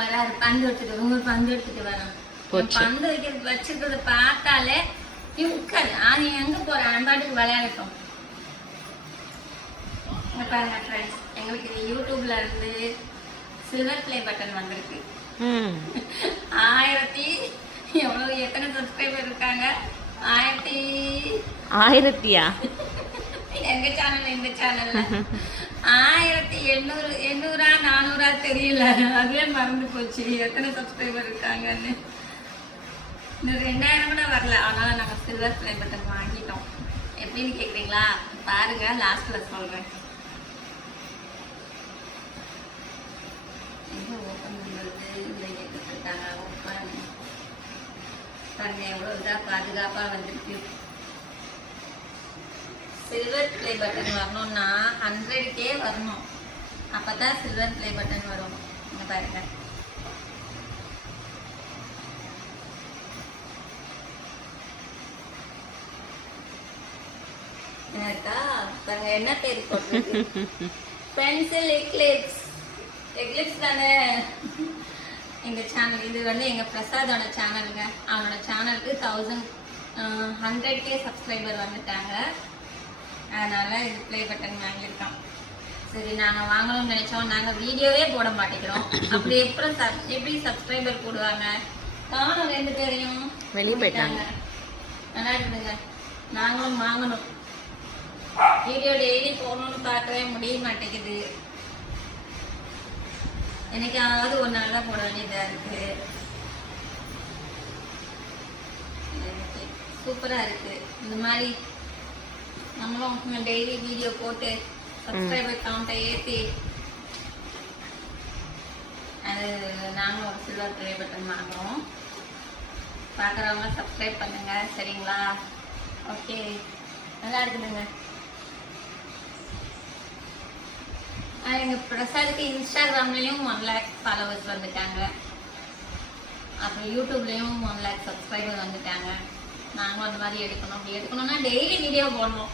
வராது பந்து எடுத்துட்டு உங்க பந்து எடுத்துட்டு வரோம். பந்து வைக்கிறது வச்சிருக்கிறத பார்த்தாலே உட்காரு அது எங்க போற அன்பாட்டுக்கு விளையாடட்டும். பாருங்க ஃப்ரெண்ட்ஸ், எங்களுக்கு யூடியூப்ல இருந்து சில்வர் பிளே பட்டன் வந்திருக்கு. 1000 எத்தனை சப்ஸ்கிரைபர் இருக்காங்க? 1000 எங்க சேனல் இந்த சேனல்ல 1800 400 தெரியல, அதுவே மறந்து போச்சு எத்தனை சப்ஸ்கிரைபர் இருக்காங்கன்னு. இந்த 2000 கூட வரல. அதனால நாங்க சில்வர் பிளே பட்டன் வாங்கிட்டோம். எப்படின்னு கேக்குறீங்களா? பாருங்க, லாஸ்ட்ல சொல்றேன். ஓப்பன் பண்ணுறது இந்த கேட்டுருக்காங்க. ஓப்பன் பாருங்க, எவ்வளோ இதாக பாதுகாப்பாக வந்திருக்கு. சில்வர் பிளே பட்டன் வரணும்னா 100K வரணும். அப்போ தான் சில்வர் பிளே பட்டன் வரும். இங்கே பாருங்க, இருக்கா பாருங்க, என்ன பேர் போட்டு பென்சில் எக்லிப்ஸ் தானே எங்க சேனல். இது வந்து எங்க பிரசாதோட சேனலுங்க. அவனோட சேனலுக்கு 100K சப்ஸ்கிரைபர் வந்துட்டாங்க. அதனால இது பிளே பட்டன் வாங்கியிருக்கோம். சரி, நாங்க வாங்கணும்னு நினைச்சோம். நாங்க வீடியோவே போட மாட்டேங்கிறோம். அப்படி எப்படி சப்ஸ்கிரைபர் போடுவாங்க? காணும் 2 பேரையும் வெளியே போயிட்டாங்க. நல்லா இருக்குதுங்க. நாங்களும் வாங்கணும். வீடியோ டெய்லி போகணும்னு பார்க்கவே முடிய மாட்டேங்குது. என்னைக்காவது ஒரு நாள் தான் போட வேண்டியதா இருக்கு. சூப்பரா இருக்கு. இந்த மாதிரி நம்மளும் டெய்லி வீடியோ போட்டு சப்ஸ்கிரைபர் கவுண்டை ஏற்றி அது நாங்களும் ஒரு சில்வர் பிளே பட்டன் வாங்குறோம். பார்க்குறவங்க சப்ஸ்கிரைப் பண்ணுங்க, சரிங்களா? ஓகே, நல்லா இருக்குதுங்க. எங்கள் பிரசாதுக்கு இன்ஸ்டாகிராம்லேயும் 1 lakh ஃபாலோவர்ஸ் வந்துட்டாங்க. அப்புறம் யூடியூப்லேயும் 1 lakh சப்ஸ்கிரைபர் வந்துட்டாங்க. நாங்களும் அந்த மாதிரி எடுக்கணும். அப்படி எடுக்கணும்னா டெய்லி வீடியோ போடணும்.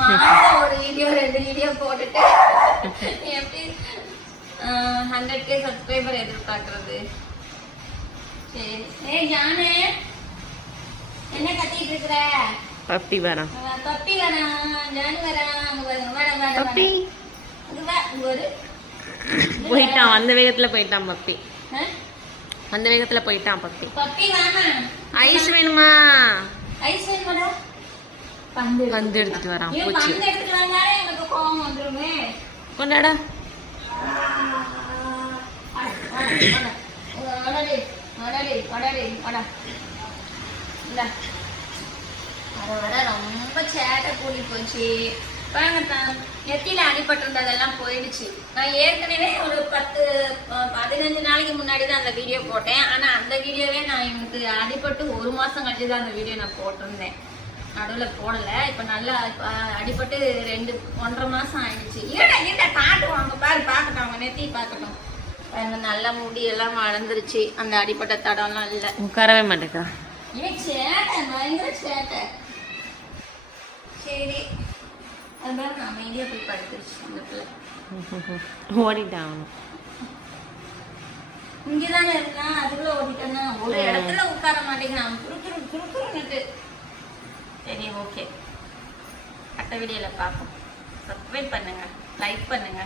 மாதம் ஒரு வீடியோ 2 வீடியோ போட்டுட்டு எப்படி 100K சப்ஸ்கிரைபர் எதிர்பார்க்கறது? சரி. ஜானு, என்ன கத்திட்டு இருக்கிற? பப்பி வரான். பப்பி வரான். ஜானு வரான். பப்பி போயிட்டான். அந்த வேகத்துல போயிட்டான் பப்பி. அந்த வேகத்துல போயிட்டான் பப்பி. பப்பி வாமா. ஐஸ் வேணுமா? ஐஸ் வேணுமாடா? பந்து எடுத்துட்டு வரான். பூச்சி பந்து எடுத்துட்டு வந்தாலே எனக்கு கோவம் வந்துருமே. கொண்டாடா. ரொம்ப சேட்டை கூடி போச்சு. நெத்தியில அடிபட்டிருந்ததெல்லாம் போயிடுச்சு. நான் ஏற்கனவே ஒரு 10-15 நாளைக்கு முன்னாடி தான் அந்த வீடியோ போட்டேன். ஆனா அந்த வீடியோவே நான் எனக்கு அடிபட்டு 1 மாசம் கழிச்சு தான் அந்த வீடியோ நான் போட்டிருந்தேன். நடுவில் போடல. இப்ப நல்லா அடிபட்டு 1.5 மாசம் ஆயிடுச்சு. ஏடா காட்டுவாங்க பாரு, பார்க்கட்டும், அவங்க நெத்தி பார்க்கட்டும். நல்ல முடி எல்லாம் வளர்ந்துருச்சு. அந்த அடிப்பட்ட தடம்லாம் இல்லை. உட்காரவே மாட்டேங்கிறா. இவன் சேட்டை, பயங்கர சேட்டை. சரி, அதுதான் நான் அமைதியா போய் படுத்துருச்சு. அந்த பிள்ளை ஓடிட்டான். இங்கதானே இருந்தான், அதுக்குள்ள ஓடிட்டேன்னா ஒரு இடத்துல உட்கார மாட்டேங்கிறான். துருத்துருன்னுட்டு. சரி, ஓகே, அடுத்த வீடியோல பார்ப்போம். சப்ஸ்கிரைப் பண்ணுங்க, லைக் பண்ணுங்க.